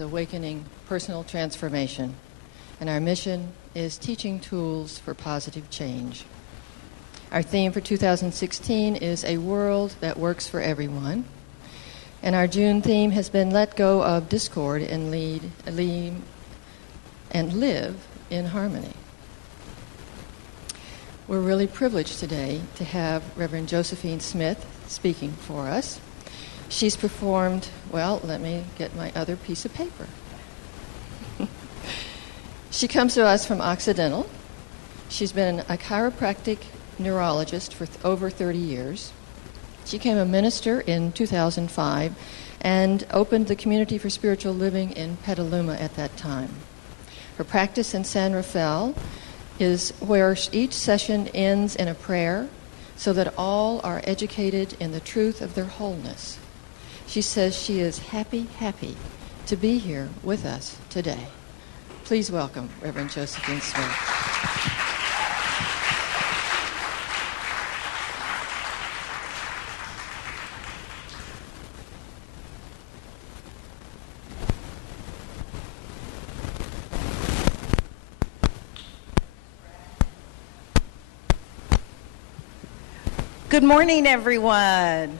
Awakening Personal Transformation, and our mission is teaching tools for positive change. Our theme for 2016 is a world that works for everyone, and our June theme has been let go of discord and live in harmony. We're really privileged today to have Reverend Josephine Smith speaking for us. She's performed, well, let me get my other piece of paper. She comes to us from Occidental. She's been a chiropractic neurologist for over 30 years. She became a minister in 2005 and opened the Community for Spiritual Living in Petaluma at that time. Her practice in San Rafael is where each session ends in a prayer so that all are educated in the truth of their wholeness. She says she is happy to be here with us today. Please welcome Reverend Josephine Smith. Good morning, everyone.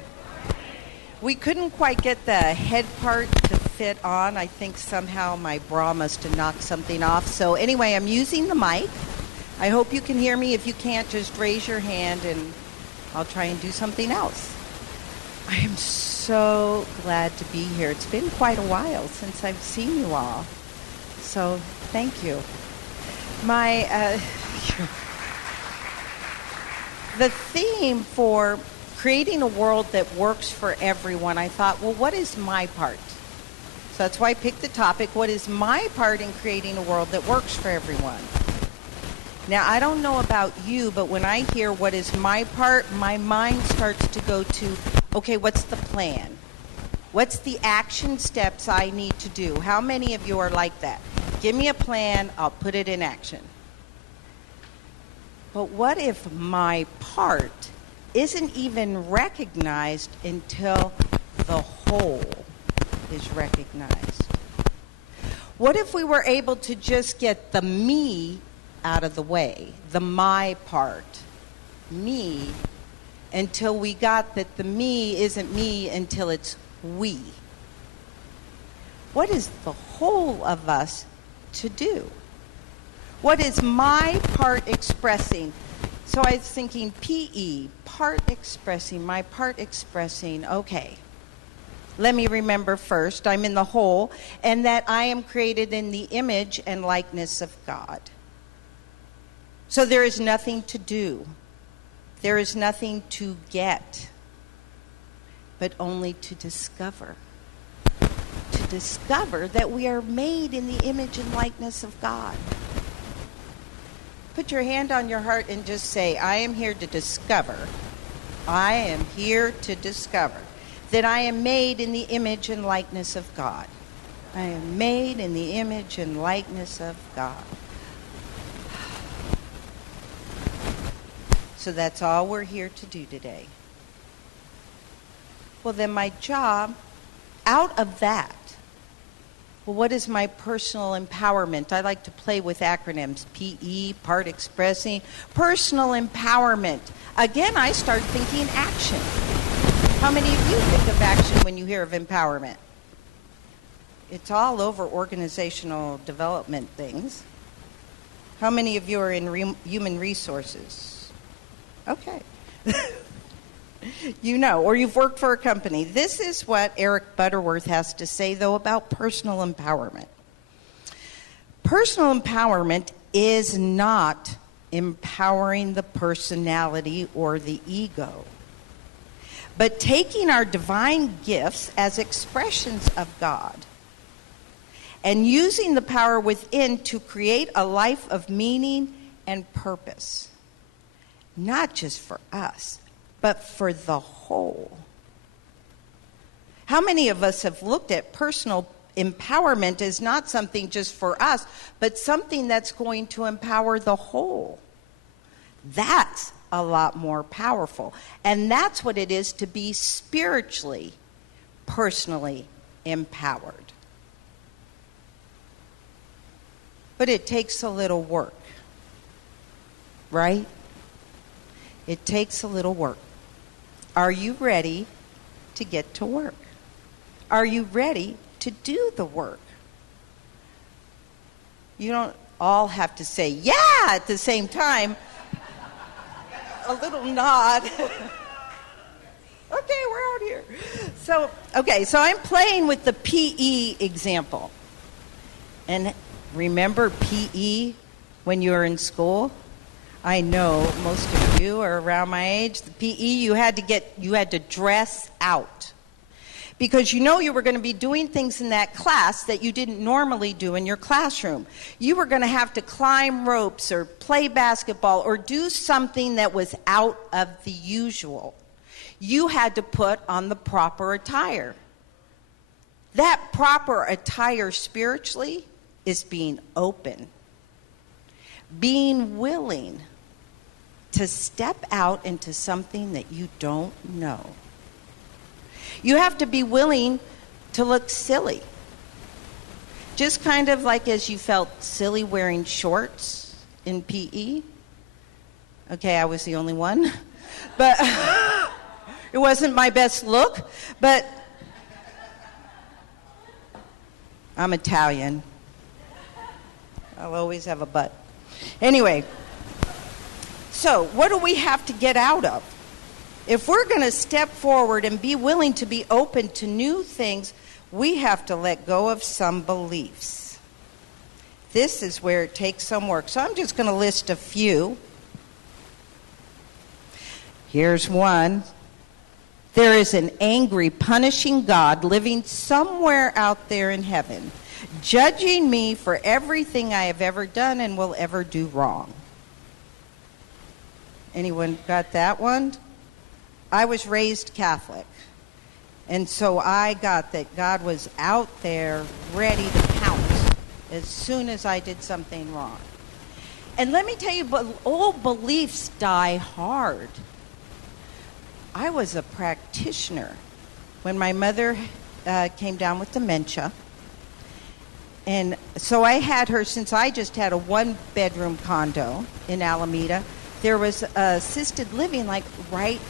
We couldn't quite get the head part to fit on. I think somehow my bra must have knocked something off. So anyway, I'm using the mic. I hope you can hear me. If you can't, just raise your hand and I'll try and do something else. I am so glad to be here. It's been quite a while since I've seen you all. So thank you. The theme for creating a world that works for everyone, I thought, well, what is my part? So that's why I picked the topic, what is my part in creating a world that works for everyone? Now, I don't know about you, but when I hear what is my part, my mind starts to go to, okay, what's the plan? What's the action steps I need to do? How many of you are like that? Give me a plan, I'll put it in action. But what if my part isn't even recognized until the whole is recognized? What if we were able to just get the me out of the way, the my part, me, until we got that the me isn't me until it's we? What is the whole of us to do? What is my part expressing? So I was thinking PE, part expressing, my part expressing, okay. Let me remember first, I'm in the whole, and that I am created in the image and likeness of God. So there is nothing to do. There is nothing to get, but only to discover. To discover that we are made in the image and likeness of God. Put your hand on your heart and just say, I am here to discover. I am here to discover that I am made in the image and likeness of God. I am made in the image and likeness of God. So that's all we're here to do today. Well, then my job, out of that, well, what is my personal empowerment? I like to play with acronyms. PE, part expressing, personal empowerment. Again, I start thinking action. How many of you think of action when you hear of empowerment? It's all over organizational development things. How many of you are in human resources? Okay. You know, or you've worked for a company. This is what Eric Butterworth has to say, though, about personal empowerment. Personal empowerment is not empowering the personality or the ego, but taking our divine gifts as expressions of God and using the power within to create a life of meaning and purpose, not just for us, but for the whole. How many of us have looked at personal empowerment as not something just for us, but something that's going to empower the whole? That's a lot more powerful. And that's what it is to be spiritually, personally empowered. but it takes a little work, right? It takes a little work. Are you ready to get to work? Are you ready to do the work? You don't all have to say, yeah, at the same time. A little nod. Okay, we're out here. So I'm playing with the PE example. And remember PE when you were in school? I know most of you are around my age. The PE, you had to dress out. Because you were going to be doing things in that class that you didn't normally do in your classroom. You were going to have to climb ropes or play basketball or do something that was out of the usual. You had to put on the proper attire. That proper attire spiritually is being open, being willing to step out into something that you don't know. You have to be willing to look silly. Just kind of like as you felt silly wearing shorts in PE. Okay, I was the only one. But it wasn't my best look. But I'm Italian. I'll always have a but. Anyway, so what do we have to get out of? If we're going to step forward and be willing to be open to new things, we have to let go of some beliefs. This is where it takes some work. So I'm just going to list a few. Here's one. There is an angry, punishing God living somewhere out there in heaven, judging me for everything I have ever done and will ever do wrong. Anyone got that one? I was raised Catholic, and so I got that God was out there ready to pounce as soon as I did something wrong. And let me tell you, old beliefs die hard. I was a practitioner when my mother came down with dementia, and so I had her since I just had a one-bedroom condo in Alameda. There was assisted living right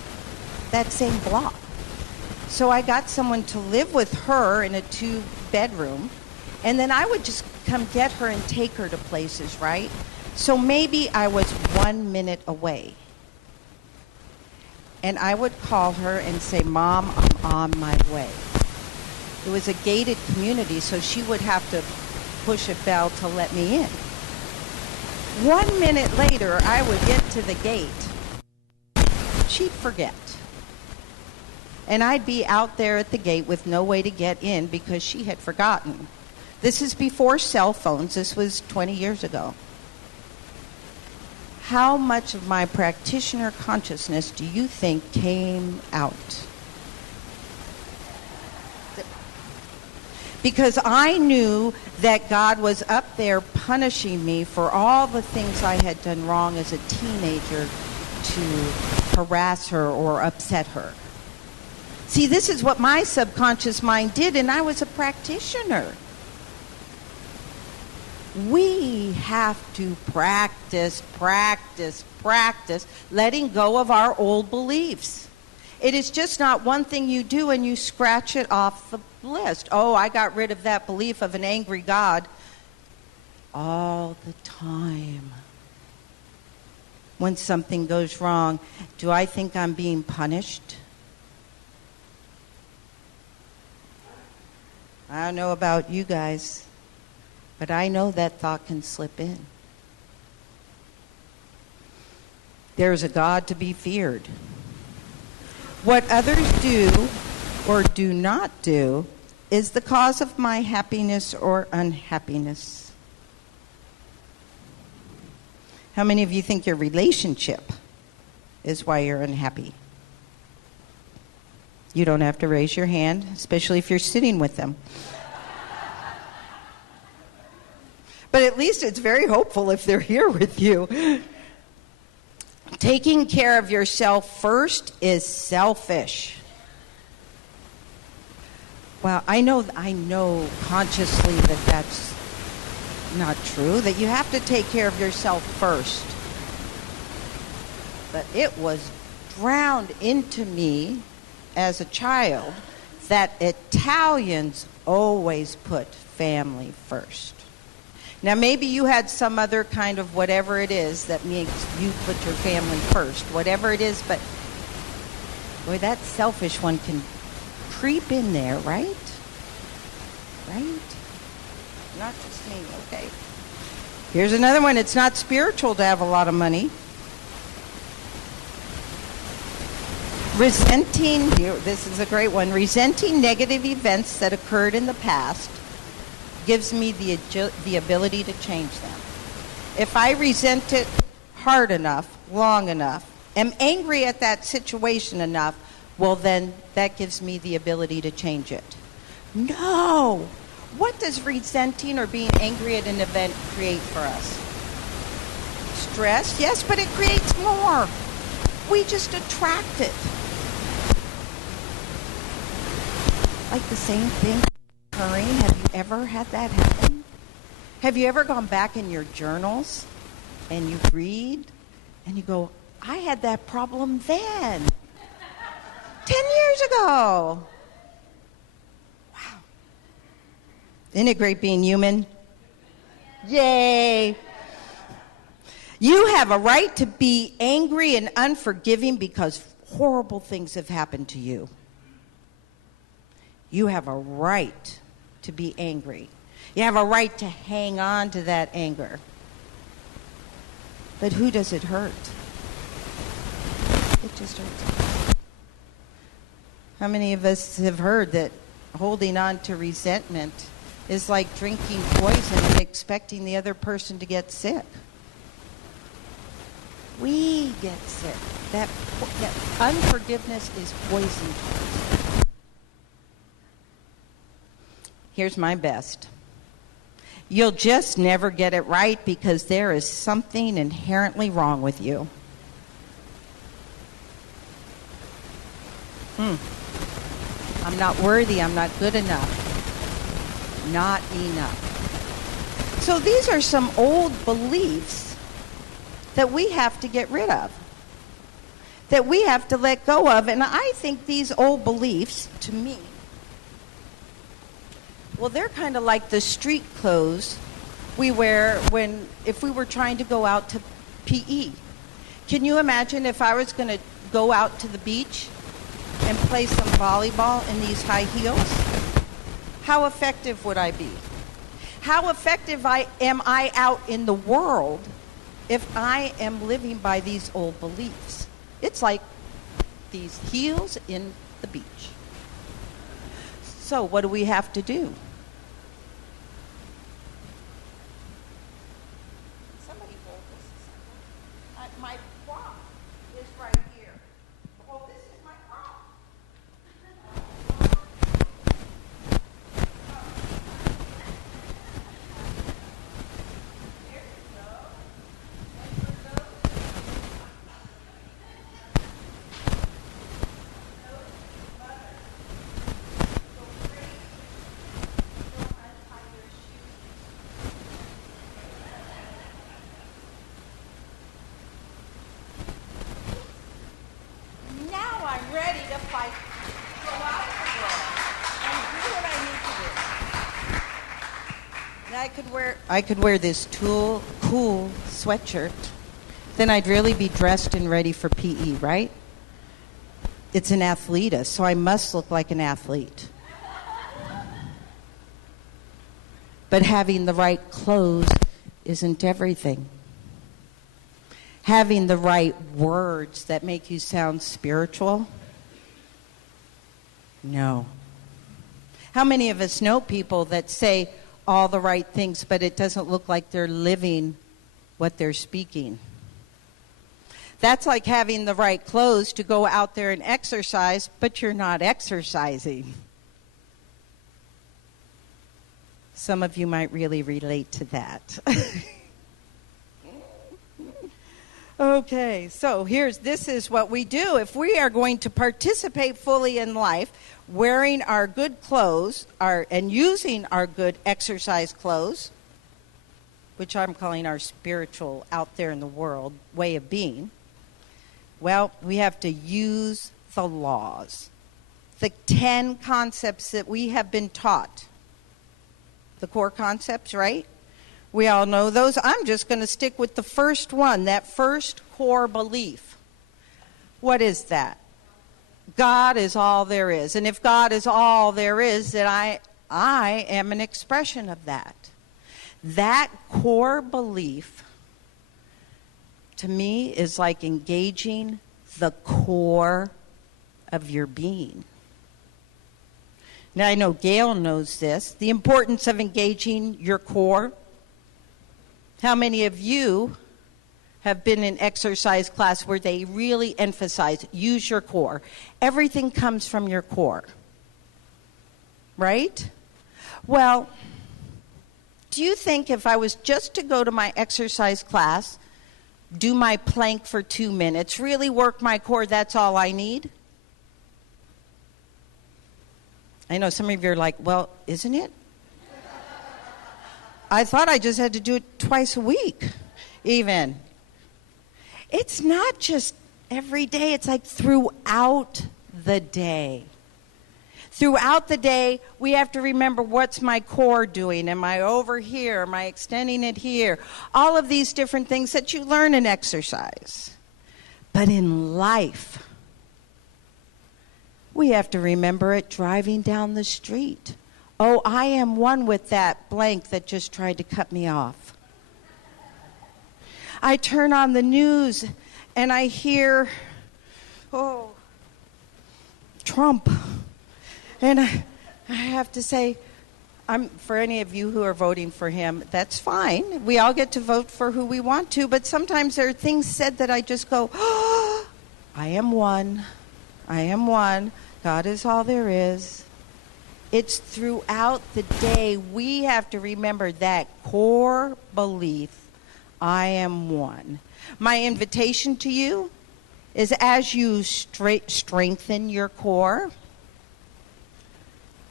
that same block. So I got someone to live with her in a 2-bedroom, and then I would just come get her and take her to places, right? So maybe I was 1 minute away. And I would call her and say, Mom, I'm on my way. It was a gated community, so she would have to push a bell to let me in. 1 minute later, I would get to the gate. She'd forget. And I'd be out there at the gate with no way to get in because she had forgotten. This is before cell phones. This was 20 years ago. How much of my practitioner consciousness do you think came out? Because I knew that God was up there punishing me for all the things I had done wrong as a teenager to harass her or upset her. See, this is what my subconscious mind did, and I was a practitioner. We have to practice letting go of our old beliefs. It is just not one thing you do and you scratch it off the list. Oh, I got rid of that belief of an angry God. All the time. When something goes wrong, do I think I'm being punished? I don't know about you guys, but I know that thought can slip in. There's a God to be feared. What others do or do not do is the cause of my happiness or unhappiness. How many of you think your relationship is why you're unhappy? You don't have to raise your hand, especially if you're sitting with them. But at least it's very hopeful if they're here with you. Taking care of yourself first is selfish. Well, I know consciously that that's not true, that you have to take care of yourself first. But it was drowned into me as a child that Italians always put family first. Now, maybe you had some other kind of whatever it is that makes you put your family first, whatever it is, but boy, that selfish one can creep in there, right? Right? Not just me, okay. Here's another one. It's not spiritual to have a lot of money. Resenting, this is a great one, resenting negative events that occurred in the past gives me the ability to change them. If I resent it hard enough, long enough, am angry at that situation enough, well then that gives me the ability to change it. No! What does resenting or being angry at an event create for us? Stress, yes, but it creates more. We just attract it. Like the same thing occurring. Have you ever had that happen? Have you ever gone back in your journals and you read and you go, I had that problem then, 10 years ago. Wow. Isn't it great being human? Yay. You have a right to be angry and unforgiving because horrible things have happened to you. You have a right to be angry. You have a right to hang on to that anger. But who does it hurt? It just hurts. How many of us have heard that holding on to resentment is like drinking poison and expecting the other person to get sick? We get sick. That unforgiveness is poison to us. Here's my best. You'll just never get it right because there is something inherently wrong with you. I'm not worthy. I'm not good enough. Not enough. So these are some old beliefs that we have to get rid of, that we have to let go of. And I think these old beliefs, to me, well, they're kind of like the street clothes we wear if we were trying to go out to PE. Can you imagine if I was going to go out to the beach and play some volleyball in these high heels? How effective would I be? How effective am I out in the world if I am living by these old beliefs? It's like these heels in the beach. So what do we have to do? Somebody hold this. My prop is right here. Oh, this is my prop. Here we go. I could wear this cool sweatshirt. Then I'd really be dressed and ready for PE, right? It's an athleta, so I must look like an athlete. But having the right clothes isn't everything. Having the right words that make you sound spiritual? No. How many of us know people that say all the right things, but it doesn't look like they're living what they're speaking? That's like having the right clothes to go out there and exercise, but you're not exercising. Some of you might really relate to that. Okay, so this is what we do. If we are going to participate fully in life, wearing our good clothes and using our good exercise clothes, which I'm calling our spiritual out there in the world way of being, well, we have to use the laws. The 10 concepts that we have been taught. The core concepts, right? We all know those. I'm just going to stick with the first one, that first core belief. What is that? God is all there is. And if God is all there is, then I am an expression of that. That core belief, to me, is like engaging the core of your being. Now, I know Gail knows this, the importance of engaging your core. How many of you have been in exercise class where they really emphasize, use your core? Everything comes from your core, right? Well, do you think if I was just to go to my exercise class, do my plank for 2 minutes, really work my core, that's all I need? I know some of you are like, well, isn't it? I thought I just had to do it twice a week, even. It's not just every day. It's like throughout the day. Throughout the day, we have to remember, what's my core doing? Am I over here? Am I extending it here? All of these different things that you learn in exercise. But in life, we have to remember it driving down the street. Oh, I am one with that blank that just tried to cut me off. I turn on the news and I hear, oh, Trump. And I have to say, for any of you who are voting for him, that's fine. We all get to vote for who we want to, but sometimes there are things said that I just go, oh, I am one. I am one. God is all there is. It's throughout the day we have to remember that core belief, I am one. My invitation to you is, as you strengthen your core,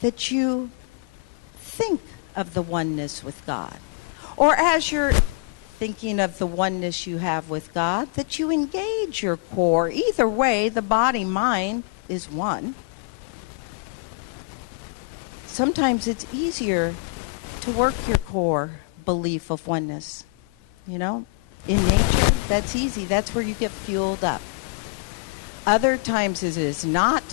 that you think of the oneness with God. Or as you're thinking of the oneness you have with God, that you engage your core. Either way, the body-mind is one. Sometimes it's easier to work your core belief of oneness. You know, in nature, that's easy. That's where you get fueled up. Other times it is not.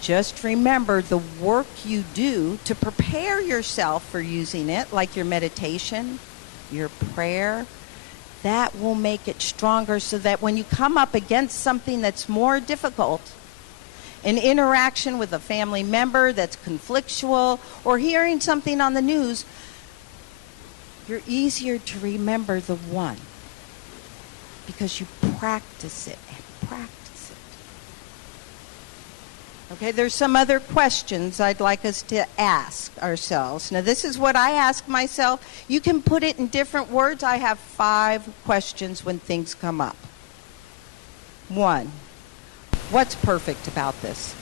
Just remember the work you do to prepare yourself for using it, like your meditation, your prayer. That will make it stronger, so that when you come up against something that's more difficult, an interaction with a family member that's conflictual, or hearing something on the news, you're easier to remember the one because you practice it and practice it. Okay, there's some other questions I'd like us to ask ourselves. Now, this is what I ask myself. You can put it in different words. I have 5 questions when things come up. 1, what's perfect about this?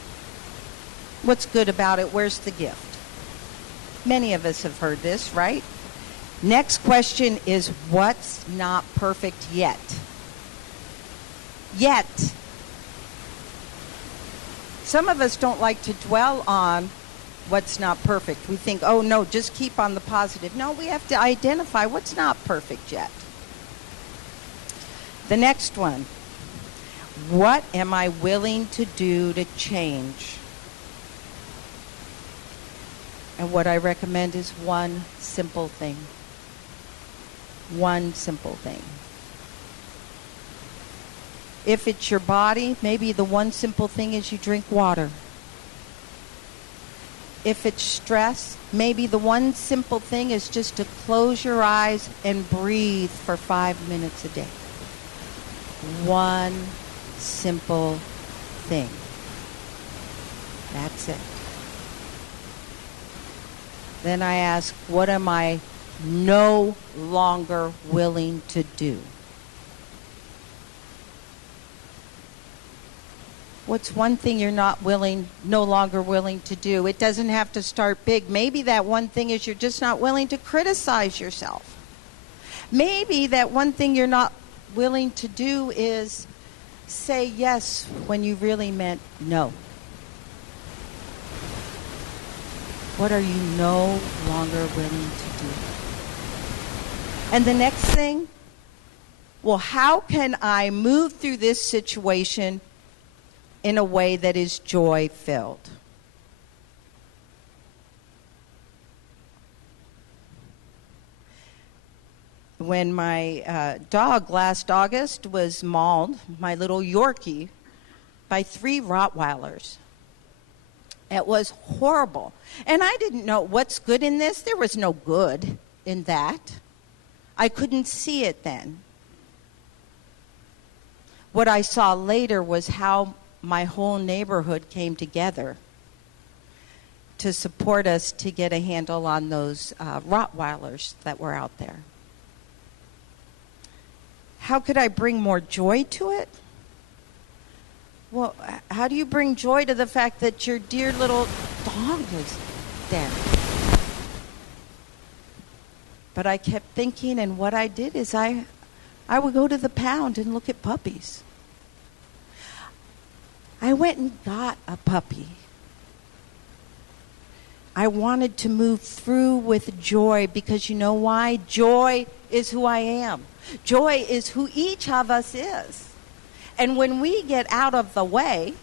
What's good about it? Where's the gift? Many of us have heard this, right? Next question is, what's not perfect yet? Yet. Some of us don't like to dwell on what's not perfect. We think, oh no, just keep on the positive. No, we have to identify what's not perfect yet. The next one. What am I willing to do to change? And what I recommend is one simple thing. One simple thing. If it's your body, maybe the one simple thing is you drink water. If it's stress, maybe the one simple thing is just to close your eyes and breathe for 5 minutes a day. One simple thing. That's it. Then I ask, what am I no longer willing to do? What's one thing you're no longer willing to do? It doesn't have to start big. Maybe that one thing is you're just not willing to criticize yourself. Maybe that one thing you're not willing to do is say yes when you really meant no. What are you no longer willing to do? And the next thing, well, how can I move through this situation in a way that is joy-filled? When my dog last August was mauled, my little Yorkie, by 3 Rottweilers. It was horrible. And I didn't know what's good in this. There was no good in that. I couldn't see it then. What I saw later was how my whole neighborhood came together to support us to get a handle on those Rottweilers that were out there. How could I bring more joy to it? Well, how do you bring joy to the fact that your dear little dog is there? But I kept thinking, and what I did is I would go to the pound and look at puppies. I went and got a puppy. I wanted to move through with joy because you know why? Joy is who I am. Joy is who each of us is. And when we get out of the way,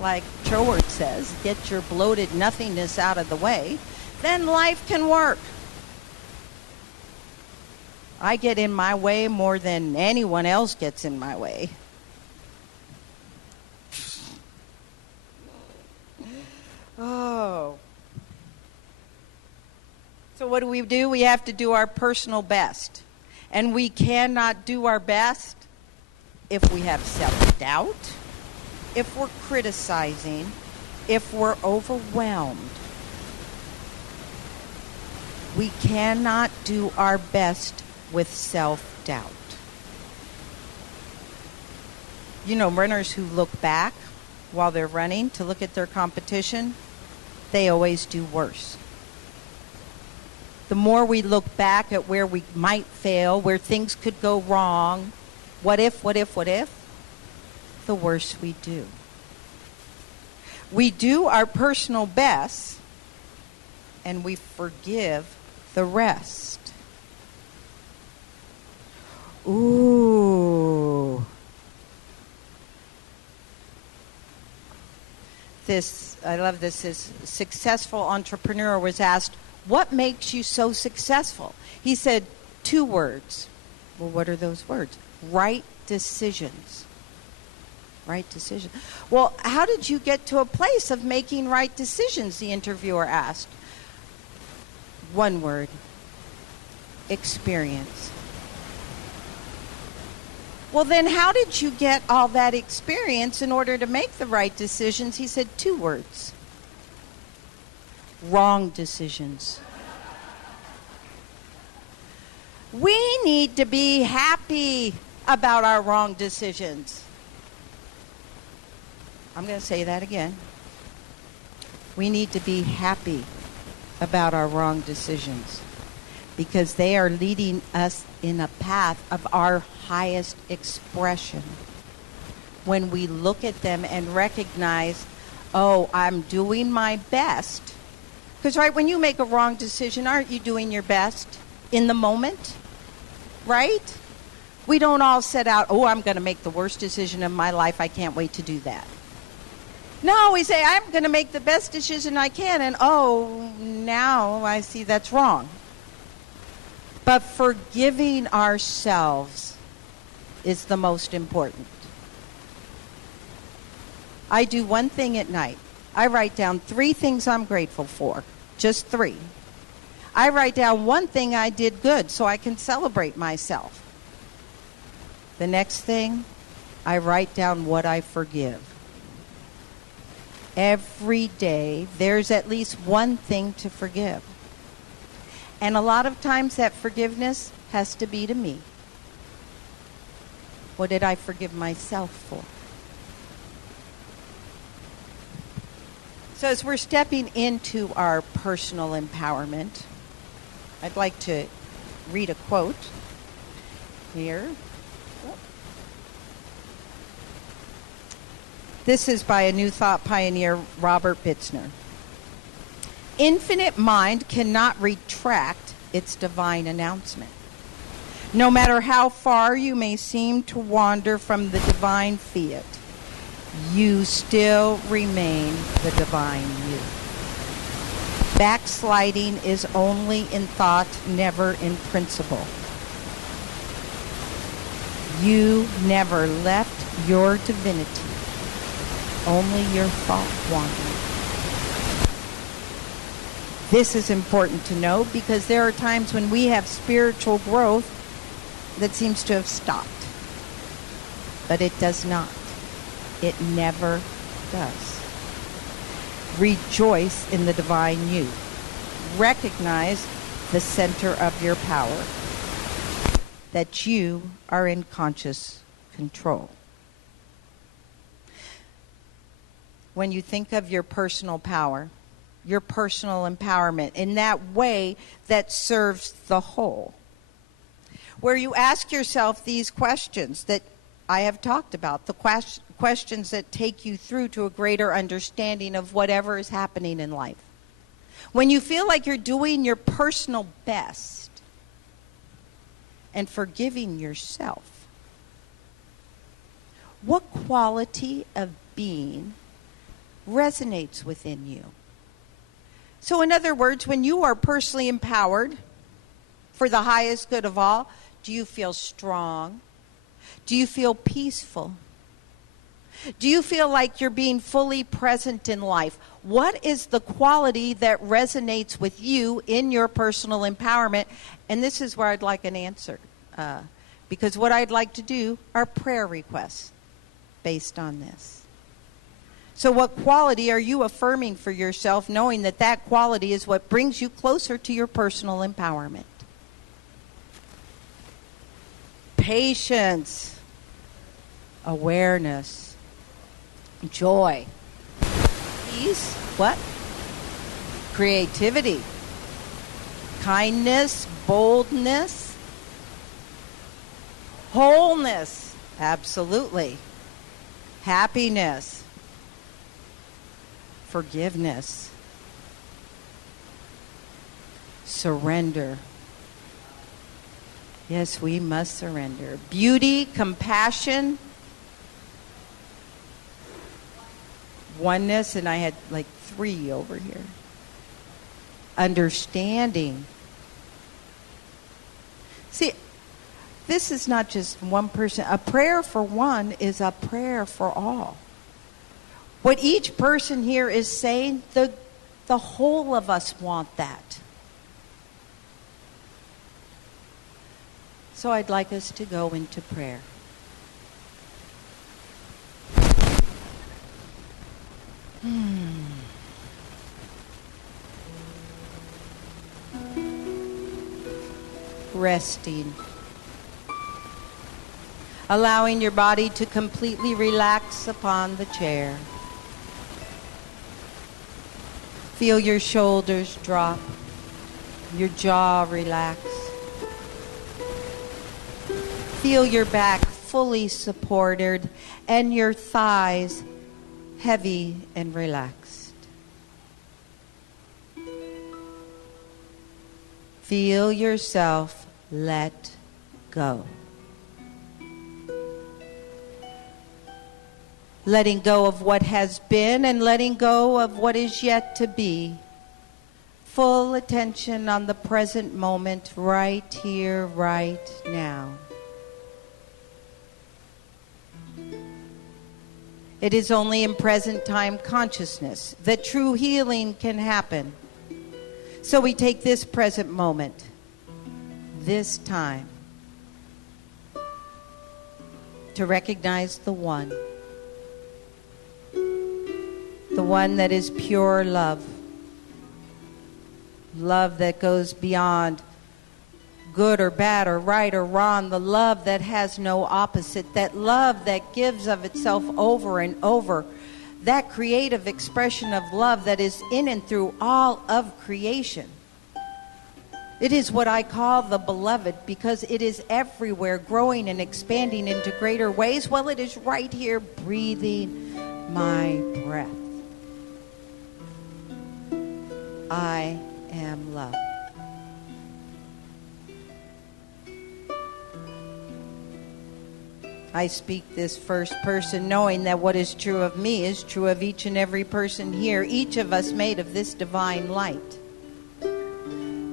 like Troward says, get your bloated nothingness out of the way, then life can work. I get in my way more than anyone else gets in my way. Oh. So what do? We have to do our personal best. And we cannot do our best if we have self-doubt, if we're criticizing, if we're overwhelmed. We cannot do our best with self-doubt. You know, runners who look back while they're running to look at their competition, they always do worse. The more we look back at where we might fail, where things could go wrong, what if, the worse we do. We do our personal best, and we forgive the rest. Ooh. I love this. This successful entrepreneur was asked, what makes you so successful? He said 2 words. Well, what are those words? Right decisions. Right decisions. Well, how did you get to a place of making right decisions? The interviewer asked. 1 word. Experience. Well, then how did you get all that experience in order to make the right decisions? He said 2 words. Wrong decisions. We need to be happy about our wrong decisions. I'm going to say that again. We need to be happy about our wrong decisions because they are leading us in a path of our highest expression. When we look at them and recognize, oh, I'm doing my best. Because, right, when you make a wrong decision, aren't you doing your best in the moment? Right? We don't all set out, oh, I'm going to make the worst decision of my life. I can't wait to do that. No, we say, I'm going to make the best decision I can. And, oh, now I see that's wrong. But forgiving ourselves is the most important. I do one thing at night. I write down 3 things I'm grateful for. Just 3. I write down 1 thing I did good so I can celebrate myself. The next thing, I write down what I forgive. Every day, there's at least 1 thing to forgive. And a lot of times that forgiveness has to be to me. What did I forgive myself for? So as we're stepping into our personal empowerment, I'd like to read a quote here. This is by a New Thought pioneer, Robert Bitzner. Infinite mind cannot retract its divine announcement. No matter how far you may seem to wander from the divine fiat, you still remain the divine you. Backsliding is only in thought, never in principle. You never left your divinity, only your thought wandered. This is important to know because there are times when we have spiritual growth that seems to have stopped. But it does not. It never does. Rejoice in the divine you. Recognize the center of your power, that you are in conscious control. When you think of your personal power, your personal empowerment, in that way that serves the whole, where you ask yourself these questions that I have talked about, the questions that take you through to a greater understanding of whatever is happening in life. When you feel like you're doing your personal best and forgiving yourself, what quality of being resonates within you? So in other words, when you are personally empowered for the highest good of all, do you feel strong? Do you feel peaceful? Do you feel like you're being fully present in life? What is the quality that resonates with you in your personal empowerment? And this is where I'd like an answer. Because what I'd like to do are prayer requests based on this. So what quality are you affirming for yourself, knowing that that quality is what brings you closer to your personal empowerment? Patience, awareness, joy, peace, what? Creativity, kindness, boldness, wholeness, absolutely, happiness, forgiveness, surrender. Yes, we must surrender. Beauty, compassion, oneness, and I had like 3 over here. Understanding. See, this is not just one person. A prayer for one is a prayer for all. What each person here is saying, the whole of us want that. So I'd like us to go into prayer. Resting. Allowing your body to completely relax upon the chair. Feel your shoulders drop, your jaw relax. Feel your back fully supported and your thighs heavy and relaxed. Feel yourself let go. Letting go of what has been and letting go of what is yet to be. Full attention on the present moment, right here, right now. It is only in present time consciousness that true healing can happen. So we take this present moment, this time, to recognize the one that is pure love. Love that goes beyond good or bad or right or wrong. The love that has no opposite. That love that gives of itself over and over. That creative expression of love that is in and through all of creation. It is what I call the beloved because it is everywhere, growing and expanding into greater ways. Well, it is right here, breathing my breath. I am love. I speak this first person knowing that what is true of me is true of each and every person here, each of us made of this divine light.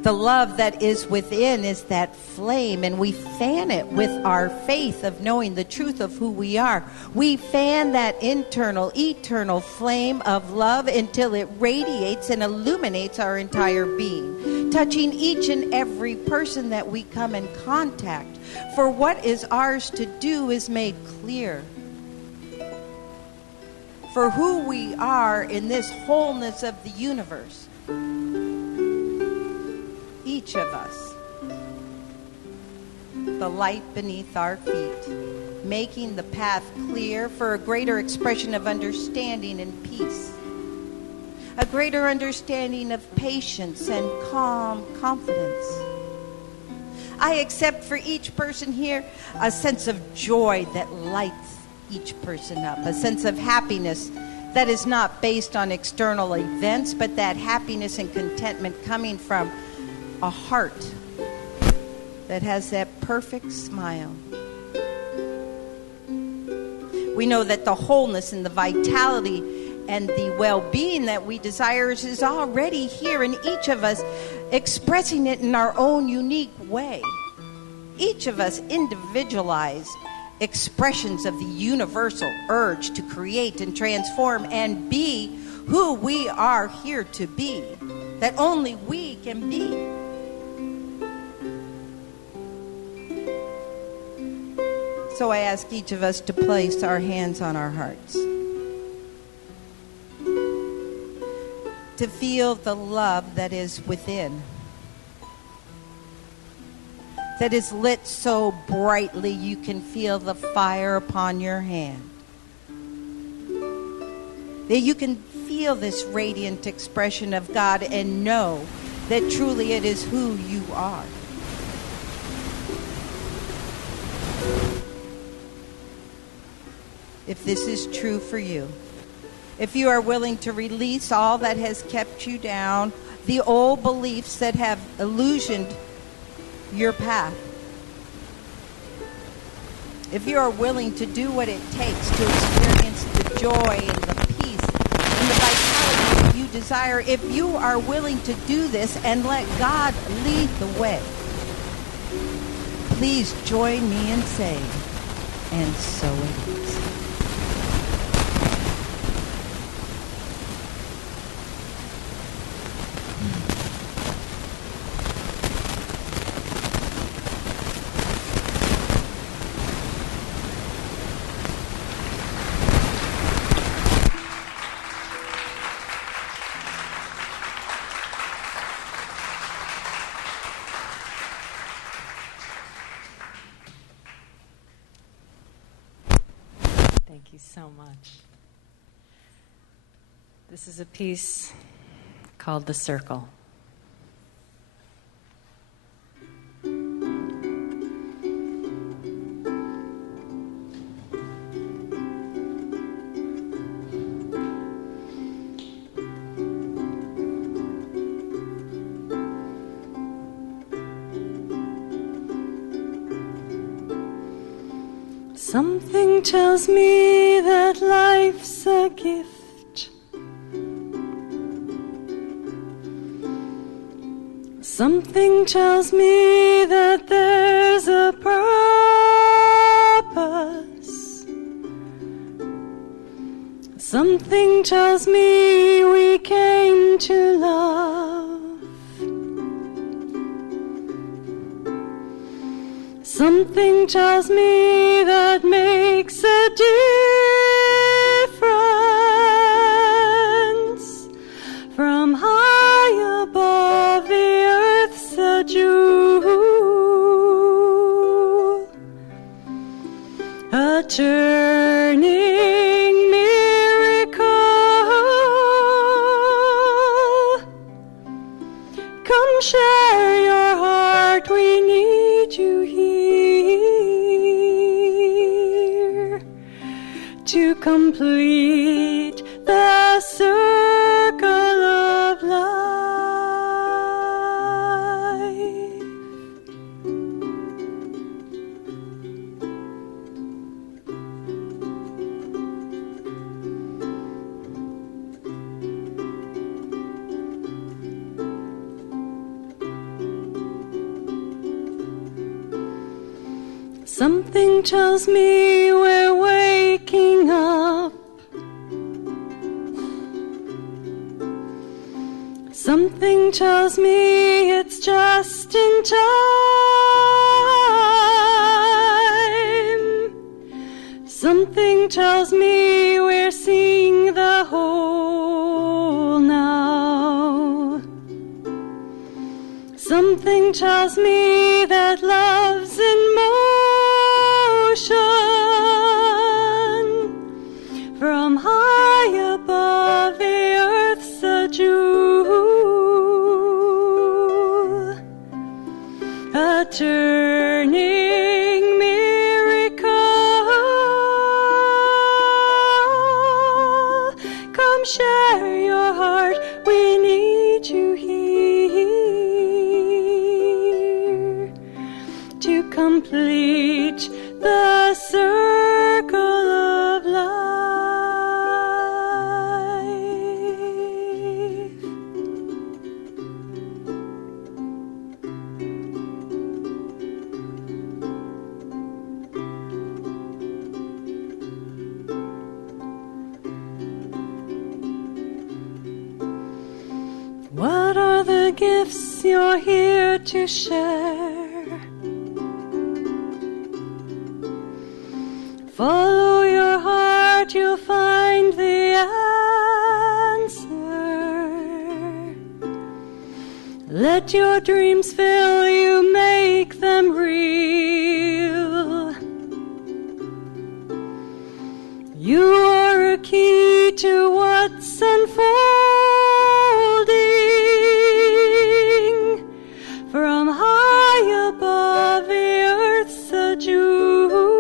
The love that is within is that flame, and we fan it with our faith of knowing the truth of who we are. We fan that internal, eternal flame of love until it radiates and illuminates our entire being, touching each and every person that we come in contact. For what is ours to do is made clear. For who we are in this wholeness of the universe. Each of us, the light beneath our feet, making the path clear for a greater expression of understanding and peace, a greater understanding of patience and calm confidence. I accept for each person here a sense of joy that lights each person up, a sense of happiness that is not based on external events, but that happiness and contentment coming from a heart that has that perfect smile. We know that the wholeness and the vitality and the well-being that we desire is already here in each of us, expressing it in our own unique way. Each of us individualized expressions of the universal urge to create and transform and be who we are here to be, that only we can be. So I ask each of us to place our hands on our hearts, to feel the love that is within, that is lit so brightly you can feel the fire upon your hand, that you can feel this radiant expression of God and know that truly it is who you are. If this is true for you, if you are willing to release all that has kept you down, the old beliefs that have illusioned your path, if you are willing to do what it takes to experience the joy and the peace and the vitality that you desire, if you are willing to do this and let God lead the way, please join me in saying, and so it is. Thank you so much. This is a piece called The Circle. Something tells me that life's a gift. Something tells me that there's a purpose. Something tells me we came to love. Something tells me that makes a difference. From high above the earth's a jewel, a turning miracle. Come share your need you here to complete the circle of life. Something tells me we're waking up. Something tells me it's just in time. Something tells me we're seeing the whole now. Something tells me that love's in motion from high above the earth's a jewel, a turning miracle. Come share your heart, we need you here to complete the circle of life. What are the gifts you're here to share? Follow your heart, you'll find the answer. Let your dreams fill you, make them real. You are a key to what's unfolding from high above the earth's a jewel,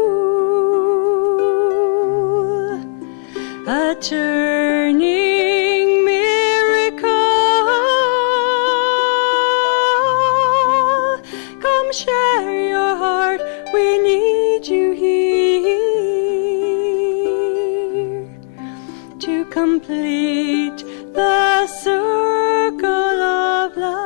a turning miracle. Come share your heart, we need you here to complete the circle of life.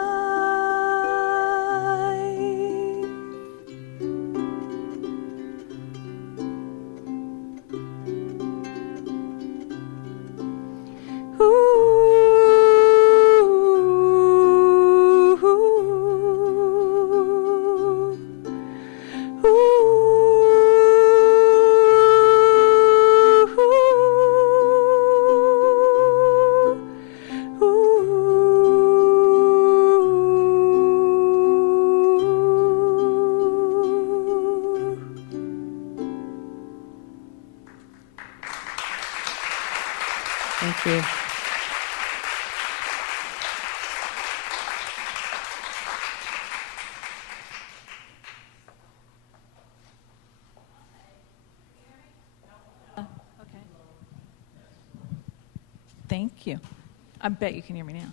Thank you. Thank you. I bet you can hear me now.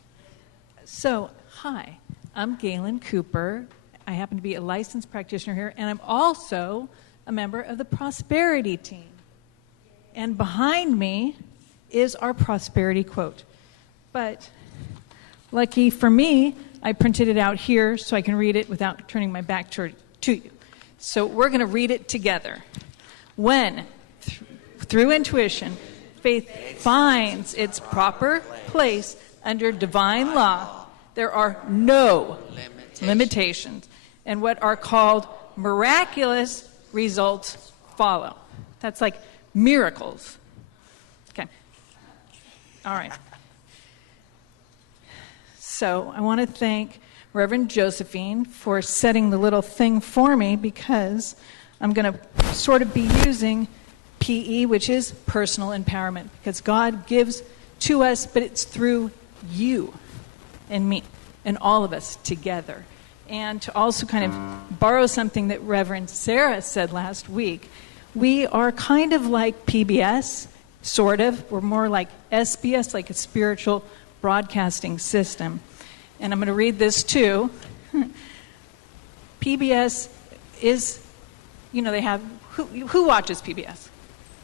So, hi, I'm Galen Cooper. I happen to be a licensed practitioner here, and I'm also a member of the Prosperity team. And behind me is our prosperity quote. But lucky for me, I printed it out here so I can read it without turning my back to you. So we're going to read it together. When, through intuition, faith finds its proper place under divine law, there are no limitations, and what are called miraculous results follow. That's like miracles. Okay. All right. So I want to thank Reverend Josephine for setting the little thing for me, because I'm going to sort of be using PE, which is personal empowerment, because God gives to us, but it's through you and me and all of us together. and to also kind of borrow something that Reverend Sarah said last week, we are kind of like PBS, sort of. We're more like SBS, like a spiritual broadcasting system. And I'm going to read this too. PBS is, they have, who watches PBS?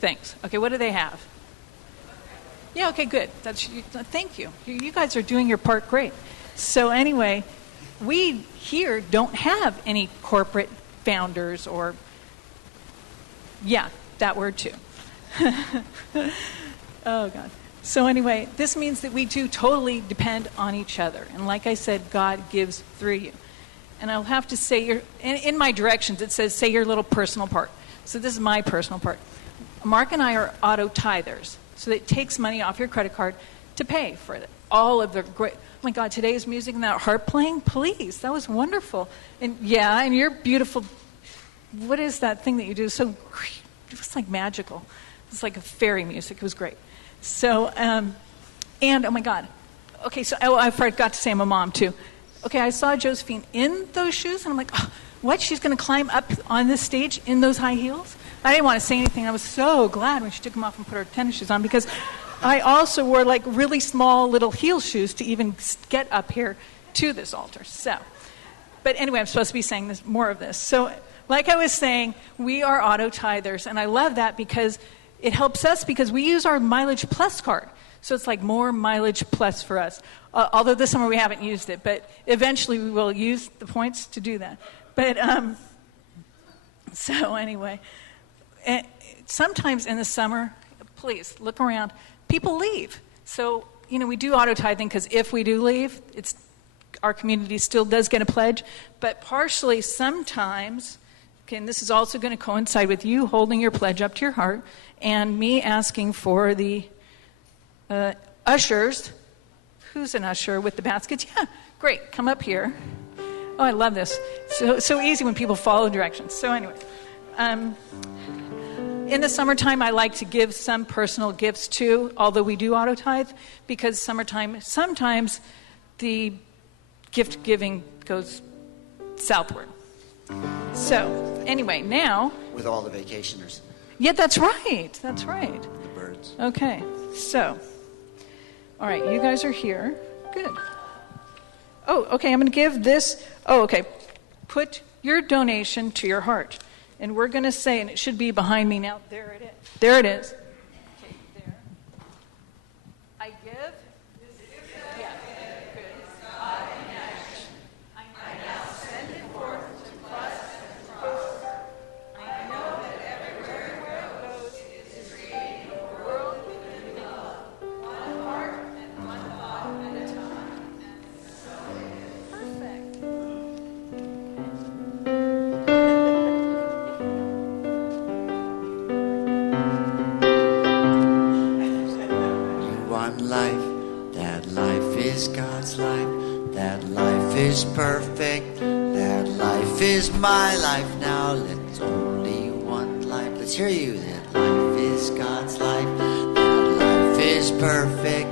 Thanks. Okay, what do they have? Yeah, okay, good. Thank you. You guys are doing your part great. So anyway, we here don't have any corporate founders or, that word too. Oh, God. So anyway, this means that we do totally depend on each other. And like I said, God gives through you. And I'll have to say, in my directions, it says, say your little personal part. So this is my personal part. Mark and I are auto tithers. So it takes money off your credit card to pay for it. All of the great, oh my God, today's music and that harp playing, please, that was wonderful. And and you're beautiful. What is that thing that you do? So, it was like magical. It was like a fairy music. It was great. So, and oh my God. Okay, so I forgot to say I'm a mom too. Okay, I saw Josephine in those shoes, and I'm like, oh, what? She's going to climb up on this stage in those high heels? I didn't want to say anything. I was so glad when she took them off and put her tennis shoes on, because I also wore like really small little heel shoes to even get up here to this altar. So, but anyway, I'm supposed to be saying more of this. So, like I was saying, we are auto tithers, and I love that because it helps us because we use our Mileage Plus card. So it's like more Mileage Plus for us. Although this summer we haven't used it, but eventually we will use the points to do that. But so anyway, sometimes in the summer, please look around. People leave. So, we do auto tithing because if we do leave, our community still does get a pledge. But partially sometimes, and this is also going to coincide with you holding your pledge up to your heart and me asking for the ushers. Who's an usher with the baskets? Yeah, great. Come up here. Oh, I love this. So easy when people follow directions. So anyway, in the summertime, I like to give some personal gifts too, although we do auto tithe, because summertime, sometimes the gift giving goes southward. So anyway, now. With all the vacationers. Yeah, that's right. That's right. The birds. Okay, so. All right, you guys are here. Good. Oh, okay, I'm going to give this. Oh, okay. Put your donation to your heart. And we're going to say, and it should be behind me now. There it is. There it is. Okay, there. I give. Yeah, good. I now send it forth to trust and prosper. I know that everywhere it goes, it is creating a world in love. One heart and one thought at a time. And so perfect. One life, that life is God's life, that life is perfect, that life is my life. Now let's only one life. Let's hear you. That life is God's life, that life is perfect,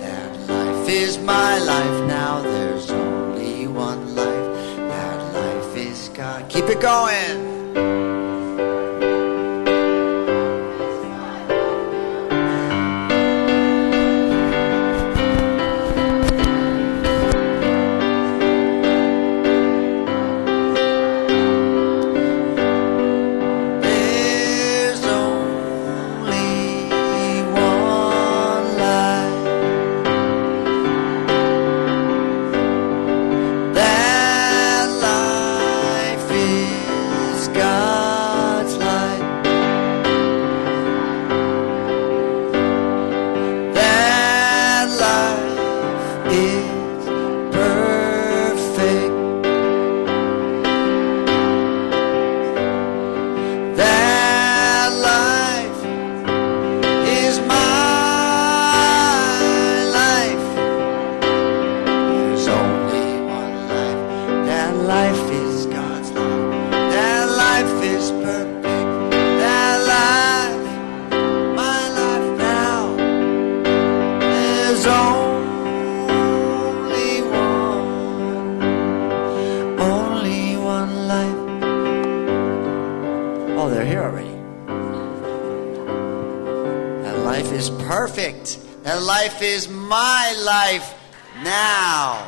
that life is my life. Now there's only one life, that life is God. Keep it going. they're here already. That life is perfect. That life is my life now.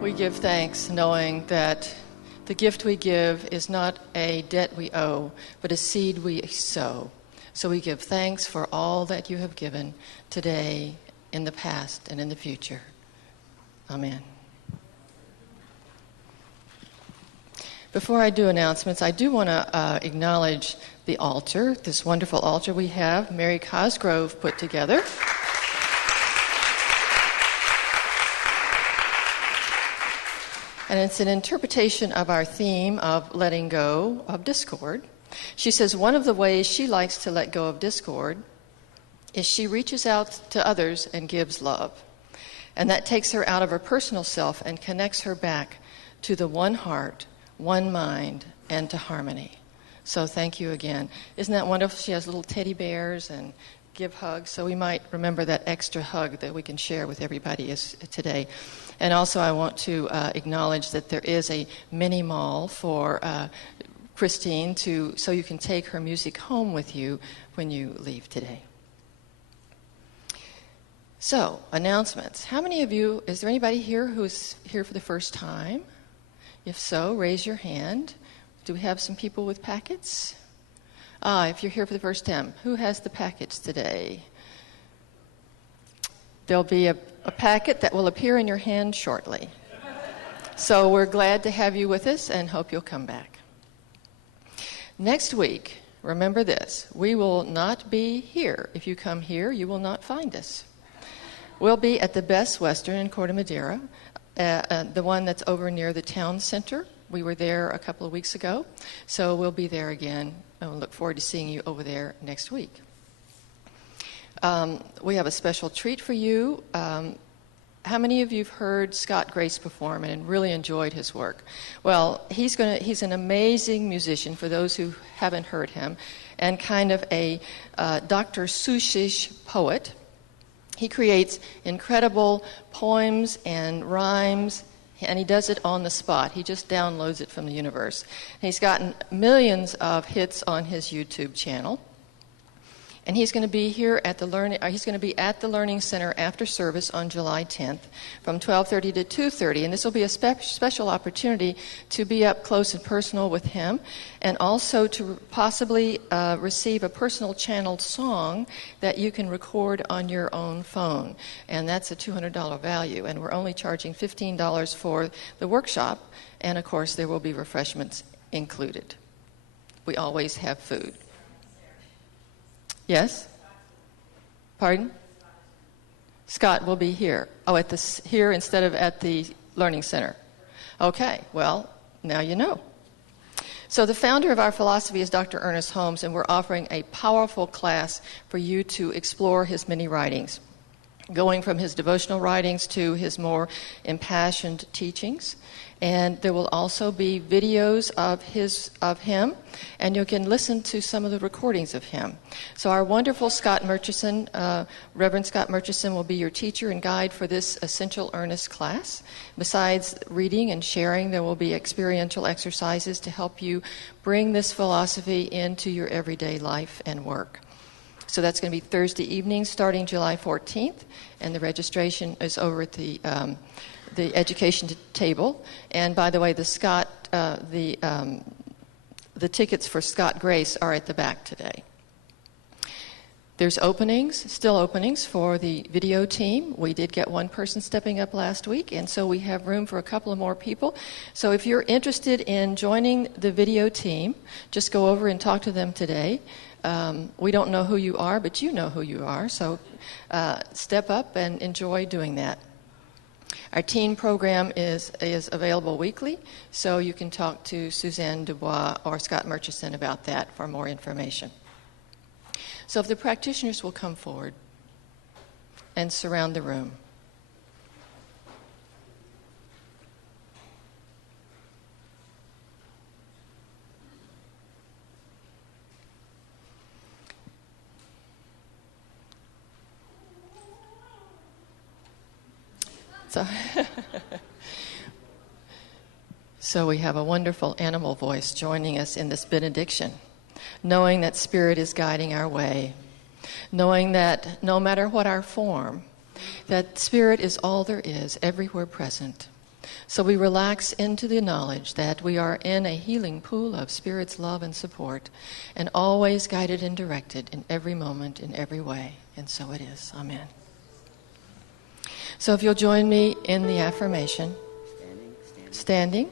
We give thanks knowing that the gift we give is not a debt we owe, but a seed we sow. So we give thanks for all that you have given today, in the past, and in the future. Amen. Before I do announcements, I do want to acknowledge the altar, this wonderful altar we have, Mary Cosgrove put together. And it's an interpretation of our theme of letting go of discord. She says one of the ways she likes to let go of discord is she reaches out to others and gives love. And that takes her out of her personal self and connects her back to the one heart, one mind, and to harmony. So thank you again. Isn't that wonderful? She has little teddy bears and give hugs, so we might remember that extra hug that we can share with everybody today. And also I want to acknowledge that there is a mini mall for Christine so you can take her music home with you when you leave today. So, announcements. How many of you, is there anybody here who's here for the first time? If so, raise your hand. Do we have some people with packets? If you're here for the first time, who has the packets today? There'll be a packet that will appear in your hand shortly. So we're glad to have you with us and hope you'll come back. Next week, remember this, we will not be here. If you come here, you will not find us. We'll be at the Best Western in Corte, Madera, the one that's over near the town center. We were there a couple of weeks ago, so we'll be there again. I look forward to seeing you over there next week. We have a special treat for you. How many of you have heard Scott Grace perform and really enjoyed his work? Well, he's an amazing musician, for those who haven't heard him, and kind of a Dr. Seussish poet. He creates incredible poems and rhymes, and he does it on the spot. He just downloads it from the universe. And he's gotten millions of hits on his YouTube channel. And he's going to be here at the Learning Center after service on July 10th from 12:30 to 2:30. And this will be a special opportunity to be up close and personal with him, and also to possibly receive a personal channeled song that you can record on your own phone. And that's a $200 value. And we're only charging $15 for the workshop. And, of course, there will be refreshments included. We always have food. Yes? Pardon? Scott will be here. Oh, here instead of at the Learning Center. Okay, well, now you know. So the founder of our philosophy is Dr. Ernest Holmes, and we're offering a powerful class for you to explore his many writings, going from his devotional writings to his more impassioned teachings. And there will also be videos of him, and you can listen to some of the recordings of him. So our wonderful Scott Murchison, Reverend Scott Murchison, will be your teacher and guide for this Essential Earnest class. Besides reading and sharing, there will be experiential exercises to help you bring this philosophy into your everyday life and work. So that's going to be Thursday evening starting July 14th, and the registration is over at the education table. And by the way, the tickets for Scott Grace are at the back today. There's still openings for the video team. We did get one person stepping up last week, and so we have room for a couple of more people. So if you're interested in joining the video team, just go over and talk to them today. We don't know who you are, but you know who you are, so step up and enjoy doing that. Our teen program is available weekly, so you can talk to Suzanne Dubois or Scott Murchison about that for more information. So if the practitioners will come forward and surround the room. So we have a wonderful animal voice joining us in this benediction, knowing that Spirit is guiding our way, knowing that no matter what our form, that Spirit is all there is, everywhere present. So we relax into the knowledge that we are in a healing pool of Spirit's love and support, and always guided and directed in every moment, in every way. And so it is. Amen. So if you'll join me in the affirmation. Standing.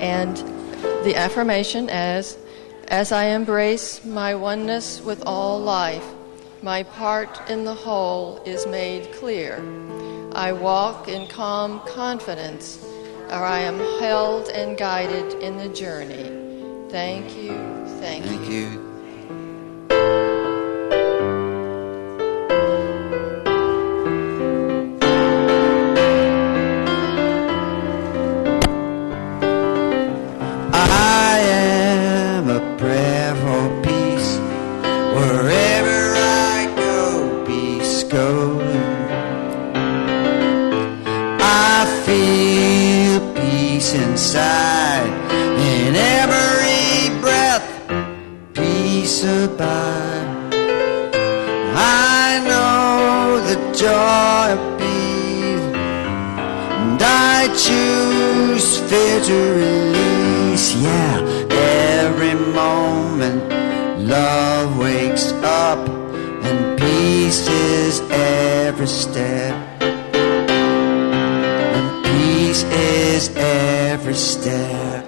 And the affirmation as I embrace my oneness with all life, my part in the whole is made clear. I walk in calm confidence, or I am held and guided in the journey. Thank you, thank you. I am a prayer for peace. Wherever I go, peace goes. I feel peace inside. In every breath, peace abide. I know the joy of peace, and I choose fear to release. Yeah, every moment love wakes up, and peace is every step. And peace is every step.